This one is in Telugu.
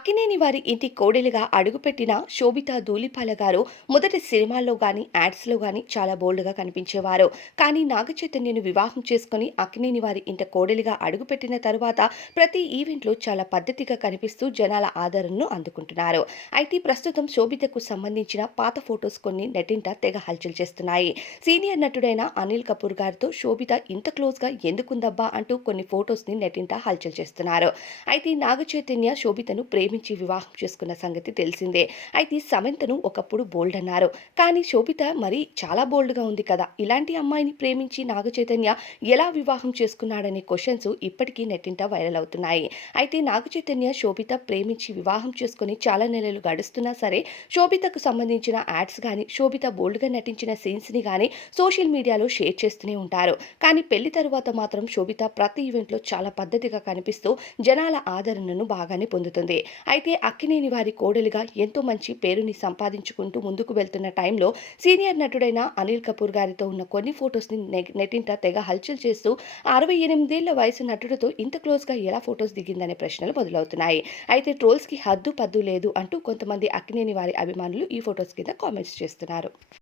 అక్కినేని వారి ఇంటి కోడలిగా అడుగుపెట్టిన శోభిత ధూళిపాల గారు మొదటి సినిమాల్లో కానీ యాడ్స్లో కానీ చాలా బోల్డ్గా కనిపించేవారు. కానీ నాగచైతన్యను వివాహం చేసుకుని అక్కినేని వారి ఇంట కోడలిగా అడుగుపెట్టిన తరువాత ప్రతి ఈవెంట్లో చాలా పద్ధతిగా కనిపిస్తూ జనాల ఆదరణను అందుకుంటున్నారు. అయితే ప్రస్తుతం శోభితకు సంబంధించిన పాత ఫొటోస్ కొన్ని నెటింట తెగ హల్చల్ చేస్తున్నాయి. సీనియర్ నటుడైన అనిల్ కపూర్ గారితో శోభిత ఇంత క్లోజ్గా ఎందుకుందబ్బా అంటూ కొన్ని ఫొటోస్ని నెటింట హల్చల్ చేస్తున్నారు. అయితే నాగచైతన్య శోభితను ప్రేమ ప్రేమించి వివాహం చేసుకున్న సంగతి తెలిసిందే. అయితే సమంతను ఒకప్పుడు బోల్డ్ అన్నారు. కానీ శోభిత మరి చాలా బోల్డ్గా ఉంది కదా. ఇలాంటి అమ్మాయిని ప్రేమించి నాగ చైతన్య ఎలా వివాహం చేసుకున్నాడనే క్వశ్చన్స్ ఇప్పటికీ నెట్టింట వైరల్ అవుతున్నాయి. అయితే నాగ చైతన్య శోభిత ప్రేమించి వివాహం చేసుకుని చాలా నెలలు గడుస్తున్నా సరే శోభితకు సంబంధించిన యాడ్స్ కానీ శోభిత బోల్డ్గా నటించిన సీన్స్ని కానీ సోషల్ మీడియాలో షేర్ చేస్తూనే ఉంటారు. కానీ పెళ్ళి తరువాత మాత్రం శోభిత ప్రతి ఈవెంట్లో చాలా పద్ధతిగా కనిపిస్తూ జనాల ఆదరణను బాగానే పొందుతుంది. అయితే అక్కినేని వారి కోడలిగా ఎంతో మంచి పేరుని సంపాదించుకుంటూ ముందుకు వెళ్తున్న టైంలో సీనియర్ నటుడైన అనిల్ కపూర్ గారితో ఉన్న కొన్ని ఫొటోస్ని నెటింట తెగ హల్చల్ చేస్తూ అరవై ఎనిమిదేళ్ళ వయసు నటుడితో ఇంత క్లోజ్గా ఎలా ఫొటోస్ దిగిందనే ప్రశ్నలు మొదలవుతున్నాయి. అయితే ట్రోల్స్కి హద్దు పద్దు లేదు అంటూ కొంతమంది అక్కినేని వారి అభిమానులు ఈ ఫొటోస్ కింద కామెంట్స్ చేస్తున్నారు.